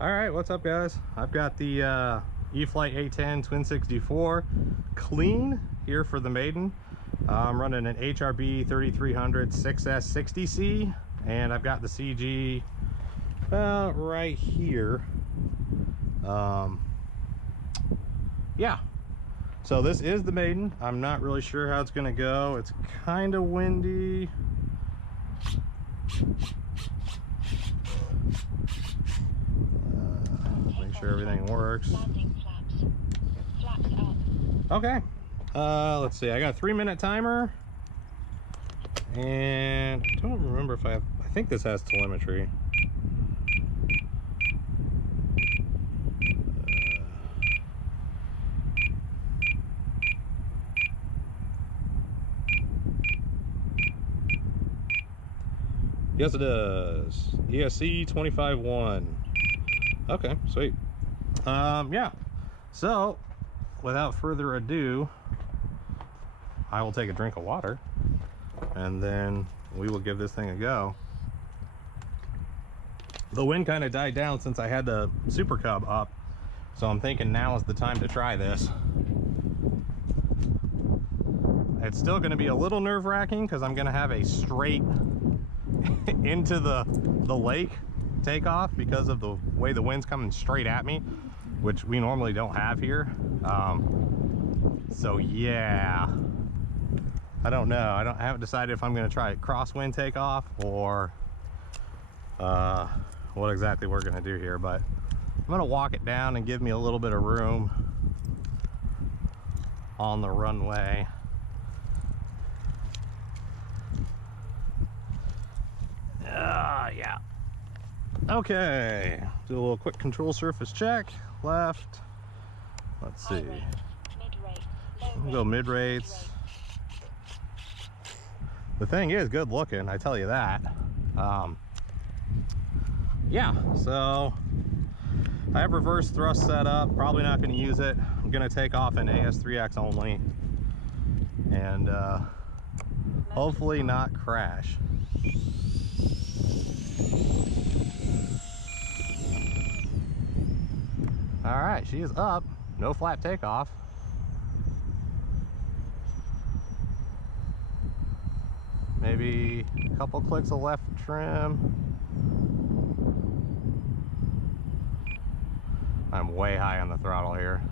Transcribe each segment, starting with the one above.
All right, what's up guys? I've got the E-flite A-10 Twin 64 clean here for the Maiden. I'm running an HRB 3300 6S60C, and I've got the CG about right here. Yeah, so this is the Maiden. I'm not really sure how it's gonna go. It's kind of windy. Make sure everything works. Okay, let's see. I got a 3-minute timer, and I don't remember if I think this has telemetry. Yes, it does. ESC 25.1. Okay, sweet. Yeah. So, without further ado, I will take a drink of water, and then we will give this thing a go. The wind kind of died down since I had the Super Cub up, so I'm thinking now is the time to try this. It's still going to be a little nerve-wracking because I'm going to have a straight into the lake takeoff because of the way the wind's coming straight at me, which we normally don't have here. So yeah, I don't know. I haven't decided if I'm going to try crosswind takeoff or what exactly we're going to do here, but I'm going to walk it down and give me a little bit of room on the runway. Yeah. Okay, do a little quick control surface check. Left. Let's see. We'll go mid rates. The thing is good looking, I tell you that. Yeah, so I have reverse thrust set up. Probably not going to use it. I'm going to take off in AS3X only, and hopefully not crash. All right, she is up. No flat takeoff. Maybe a couple clicks of left trim. I'm way high on the throttle here.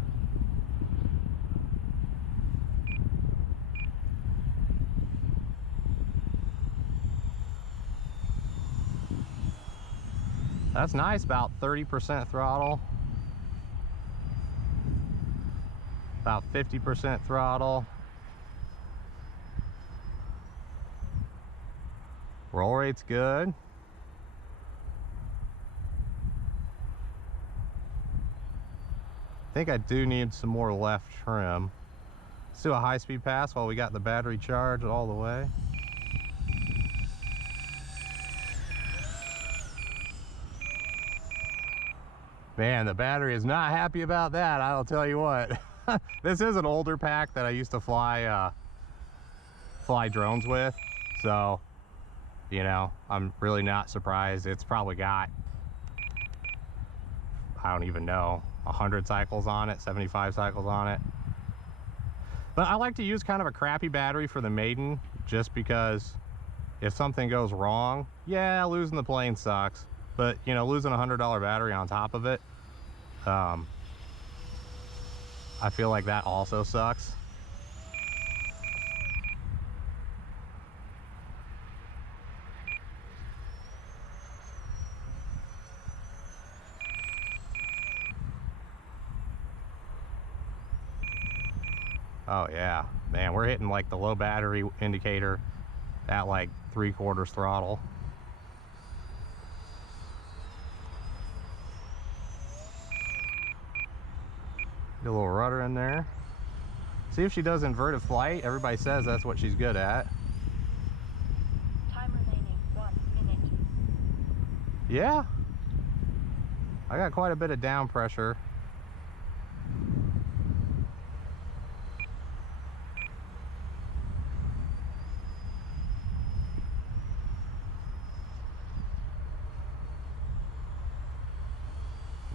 That's nice, about 30% throttle. About 50% throttle. Roll rate's good. I think I do need some more left trim. Let's do a high-speed pass while we got the battery charged all the way. Man, the battery is not happy about that, I'll tell you what. This is an older pack that I used to fly drones with, so you know, I'm really not surprised. It's probably got, I don't even know, 100 cycles on it, 75 cycles on it. But I like to use kind of a crappy battery for the Maiden, just because if something goes wrong, yeah, losing the plane sucks, but you know, losing a $100 battery on top of it, I feel like that also sucks. Oh yeah, man, we're hitting like the low battery indicator at like 3/4 throttle. Get a little rudder in there. See if she does inverted flight. Everybody says that's what she's good at. Time remaining 1 minute. Yeah, I got quite a bit of down pressure.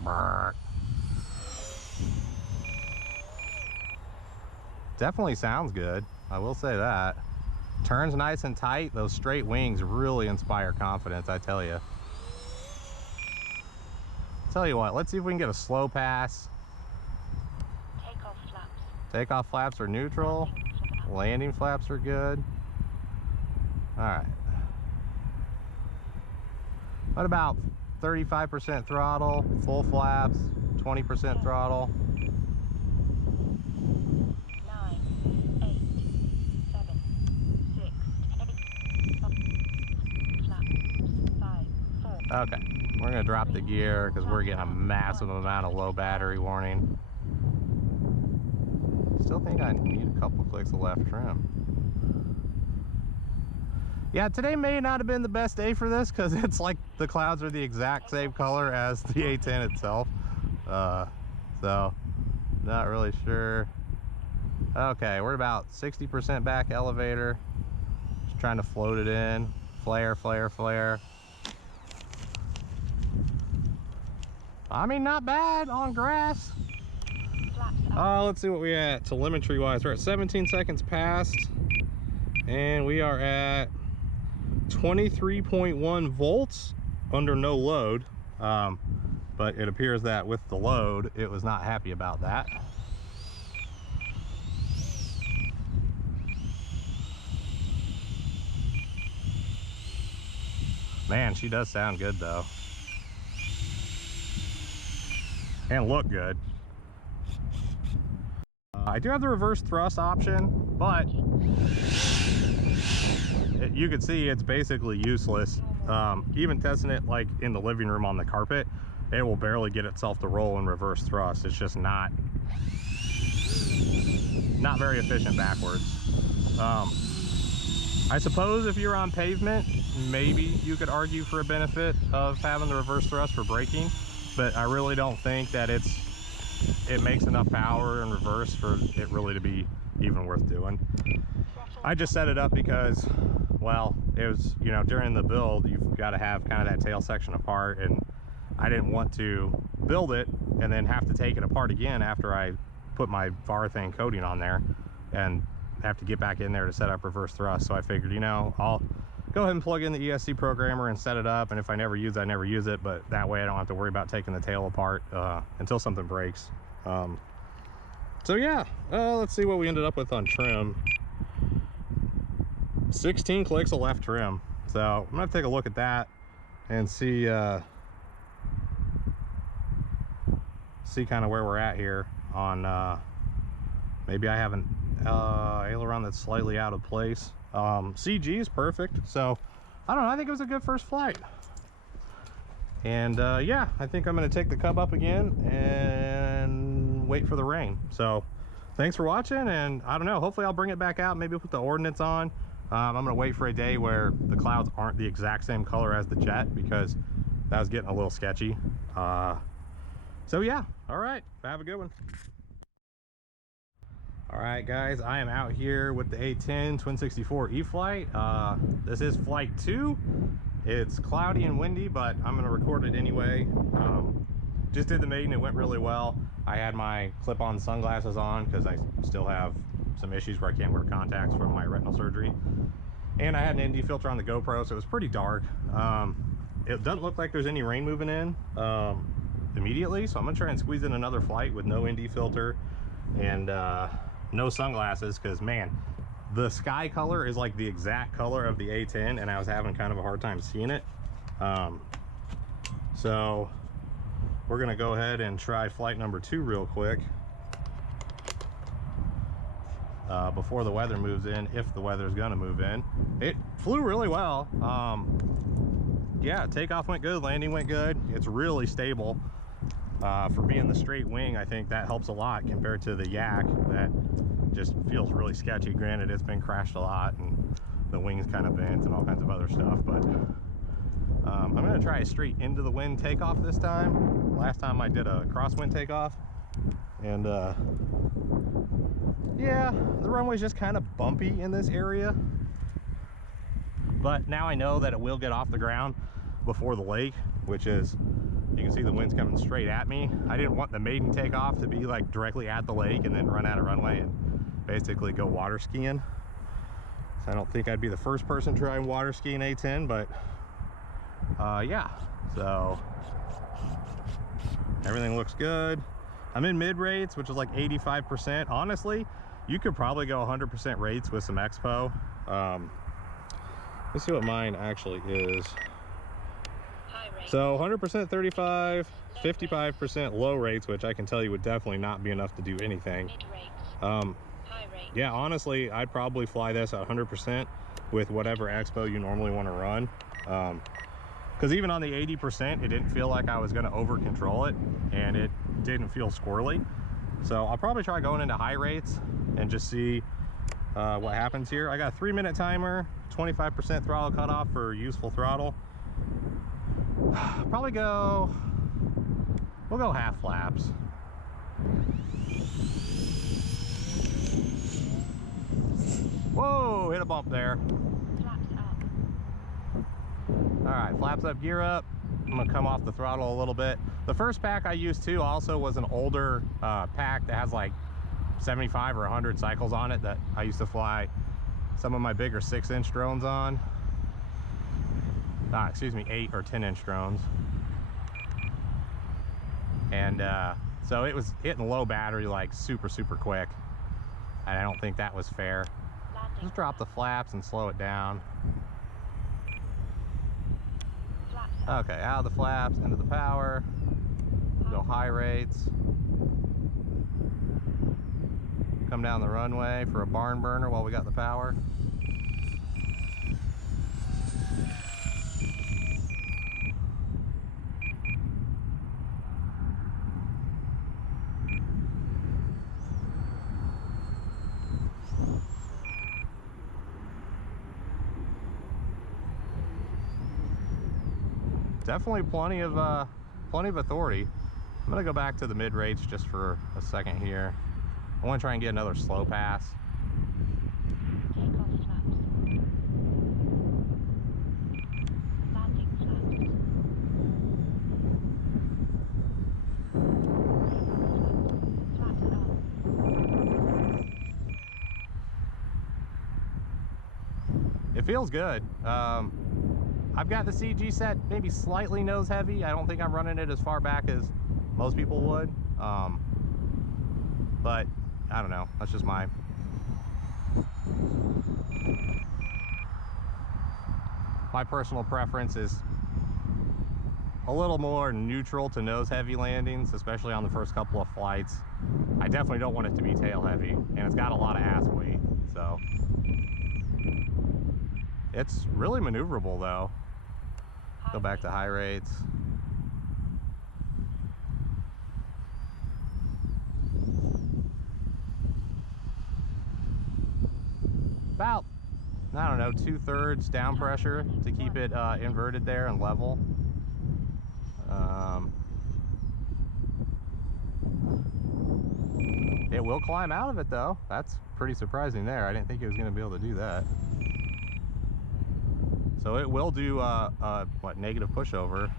Brr. Definitely sounds good, I will say that. Turns nice and tight. Those straight wings really inspire confidence, I tell you. Tell you what, let's see if we can get a slow pass. Takeoff flaps. Takeoff flaps are neutral. Landing flaps are good. All right. What about 35% throttle, full flaps, 20% throttle? 9, 8, 7, 6, 8, flaps, 5, 4. Okay, we're gonna drop the gear because we're getting a massive amount of low battery warning. Still think I need a couple clicks of left trim. Yeah, today may not have been the best day for this because it's like the clouds are the exact same color as the A-10 itself. So, not really sure. Okay, we're about 60% back elevator. Just trying to float it in. Flare, flare, flare. I mean, not bad on grass. Let's see what we at telemetry wise. We're at 17 seconds past, and we are at 23.1 volts under no load. But it appears that with the load, it was not happy about that. Man, she does sound good though. And look good. I do have the reverse thrust option, but you can see it's basically useless. Even testing it like in the living room on the carpet, it will barely get itself to roll in reverse thrust. It's just not very efficient backwards. I suppose if you're on pavement, maybe you could argue for a benefit of having the reverse thrust for braking, but I really don't think that it makes enough power in reverse for it really to be even worth doing. I just set it up because, well, it was, you know, during the build, you've got to have kind of that tail section apart, and I didn't want to build it and then have to take it apart again after I put my varthane coating on there and have to get back in there to set up reverse thrust. So I figured, you know, I'll go ahead and plug in the ESC programmer and set it up, and if I never use it, I never use it, but that way I don't have to worry about taking the tail apart until something breaks. So yeah, let's see what we ended up with on trim. 16 clicks of left trim. So I'm gonna take a look at that and see kind of where we're at here on maybe I have an aileron that's slightly out of place. CG is perfect, so I don't know, I think it was a good first flight. And yeah, I think I'm going to take the Cub up again and wait for the rain. So thanks for watching, and I don't know, hopefully I'll bring it back out, maybe put the ordnance on. I'm going to wait for a day where the clouds aren't the exact same color as the jet, because that was getting a little sketchy. So yeah, all right, have a good one. All right guys, I am out here with the A-10 Twin 64 E-flite. This is flight 2. It's cloudy and windy, but I'm gonna record it anyway. Just did the Maiden, it went really well. I had my clip-on sunglasses on because I still have some issues where I can't wear contacts from my retinal surgery. And I had an ND filter on the GoPro, so it was pretty dark. It doesn't look like there's any rain moving in immediately, so I'm gonna try and squeeze in another flight with no ND filter and no sunglasses, because man, the sky color is like the exact color of the A-10, and I was having kind of a hard time seeing it. So we're gonna go ahead and try flight number 2 real quick before the weather moves in, if the weather's gonna move in. It flew really well. Yeah, takeoff went good, landing went good. It's really stable. For being the straight wing, I think that helps a lot compared to the Yak that just feels really sketchy. Granted, it's been crashed a lot and the wing's kind of bent and all kinds of other stuff, but I'm gonna try a straight into the wind takeoff this time. Last time I did a crosswind takeoff, and yeah, the runway's just kind of bumpy in this area, but now I know that it will get off the ground before the lake, which is You can see the wind's coming straight at me. I didn't want the Maiden takeoff to be like directly at the lake and then run out of runway and basically go water skiing. So I don't think I'd be the first person trying water skiing A-10, but yeah, so everything looks good. I'm in mid rates, which is like 85%. Honestly, you could probably go 100% rates with some expo. Let's see what mine actually is. So 100% 35, 55% low rates, which I can tell you would definitely not be enough to do anything. Yeah, honestly, I'd probably fly this at 100% with whatever expo you normally want to run. Because even on the 80%, it didn't feel like I was going to over control it, and it didn't feel squirrely. So I'll probably try going into high rates and just see what happens here. I got a 3-minute timer, 25% throttle cutoff for useful throttle. Probably we'll go half flaps. Whoa, hit a bump there. Flaps up. All right, flaps up, gear up. I'm gonna come off the throttle a little bit. The first pack I used too also was an older pack that has like 75 or 100 cycles on it that I used to fly some of my bigger 6-inch drones on. Excuse me, 8 or 10-inch drones. And so it was hitting low battery like super quick, and I don't think that was fair. Just drop the flaps and slow it down. Okay, out of the flaps, into the power. Go high rates. Come down the runway for a barn burner while we got the power. Definitely plenty of authority. I'm gonna go back to the mid rates just for a second here. I want to try and get another slow pass. Take off flaps. Landing flaps. Flaps up. It feels good. I've got the CG set maybe slightly nose heavy. I don't think I'm running it as far back as most people would. But I don't know, that's just my personal preference. Is a little more neutral to nose heavy landings, especially on the first couple of flights. I definitely don't want it to be tail heavy, and it's got a lot of ass weight, so it's really maneuverable though. Go back to high rates. About, I don't know, 2/3 down pressure to keep it inverted there and level. It will climb out of it though. That's pretty surprising there. I didn't think it was going to be able to do that. So it will do what, negative pushover.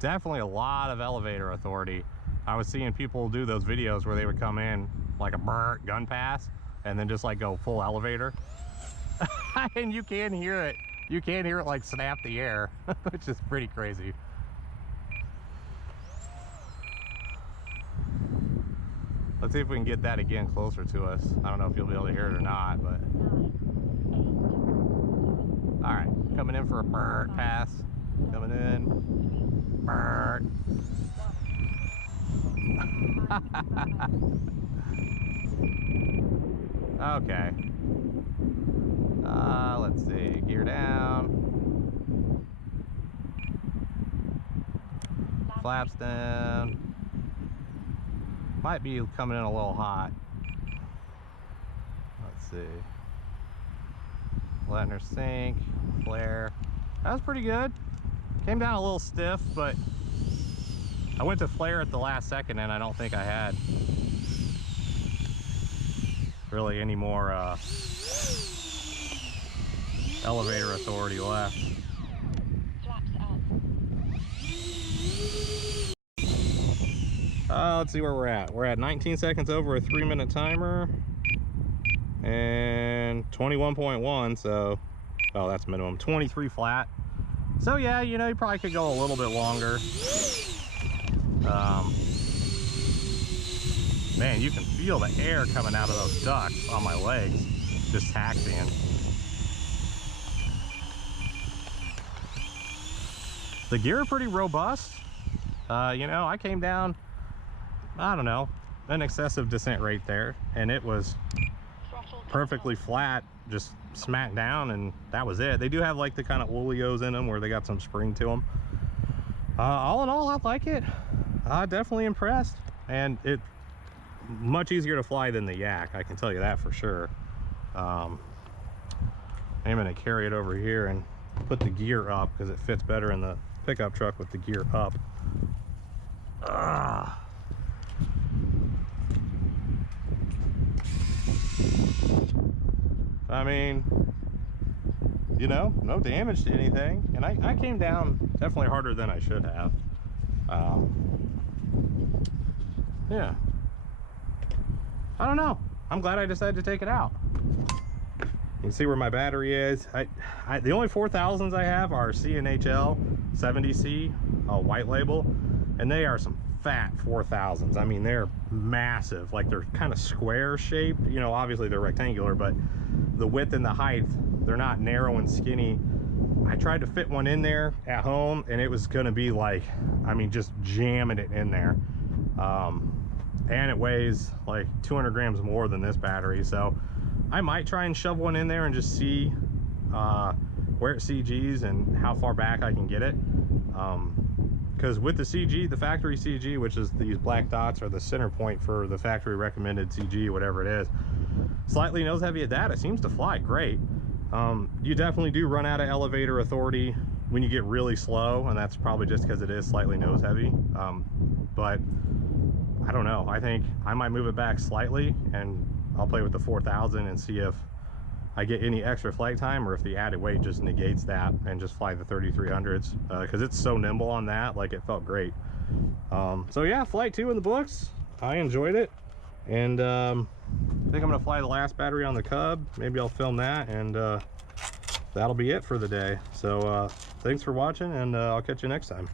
Definitely a lot of elevator authority. I was seeing people do those videos where they would come in like a burnt gun pass and then just like go full elevator. And you can hear it. You can hear it like snap the air, which is pretty crazy. Let's see if we can get that again closer to us. I don't know if you'll be able to hear it or not, but. 9, 8, 7. All right, coming in for a burnt pass. Coming in. Burnt. Okay. Let's see. Gear down. Flaps down. Might be coming in a little hot. see. Letting her sink, flare. That was pretty good. Came down a little stiff, but I went to flare at the last second and I don't think I had really any more elevator authority left. Flaps up. Let's see where we're at. We're at 19 seconds over a 3-minute timer and 21.1, so oh, that's minimum. 23 flat. So yeah, you know, you probably could go a little bit longer. Man, you can feel the air coming out of those ducts on my legs, just taxiing. The gear are pretty robust. You know, I came down, I don't know, an excessive descent rate there, and it was perfectly flat, just smack down, and that was it. They do have like the kind of oleos in them where they got some spring to them. All in all, I like it. Definitely impressed, and it's much easier to fly than the Yak, I can tell you that for sure. I'm going to carry it over here and put the gear up because it fits better in the pickup truck with the gear up. I mean, you know, no damage to anything, and I came down definitely harder than I should have. Yeah, I don't know, I'm glad I decided to take it out. You can see where my battery is. The only 4000s I have are cnhl 70C, white label, and they are some fat 4000s. I mean, they're massive, like they're kind of square shaped, you know, obviously they're rectangular, but the width and the height, they're not narrow and skinny. I tried to fit one in there at home and it was gonna be like, I mean, just jamming it in there. And it weighs like 200 grams more than this battery, so I might try and shove one in there and just see where it CGs and how far back I can get it. Because with the CG, the factory CG, which is these black dots are the center point for the factory recommended CG, whatever it is, slightly nose heavy at that, it seems to fly great. You definitely do run out of elevator authority when you get really slow, and that's probably just because it is slightly nose heavy. But I don't know, I think I might move it back slightly and I'll play with the 4000 and see if I get any extra flight time or if the added weight just negates that and just fly the 3300s, because it's so nimble on that, like it felt great. So yeah, flight 2 in the books. I enjoyed it, and I think I'm gonna fly the last battery on the Cub. Maybe I'll film that, and that'll be it for the day. So thanks for watching, and I'll catch you next time.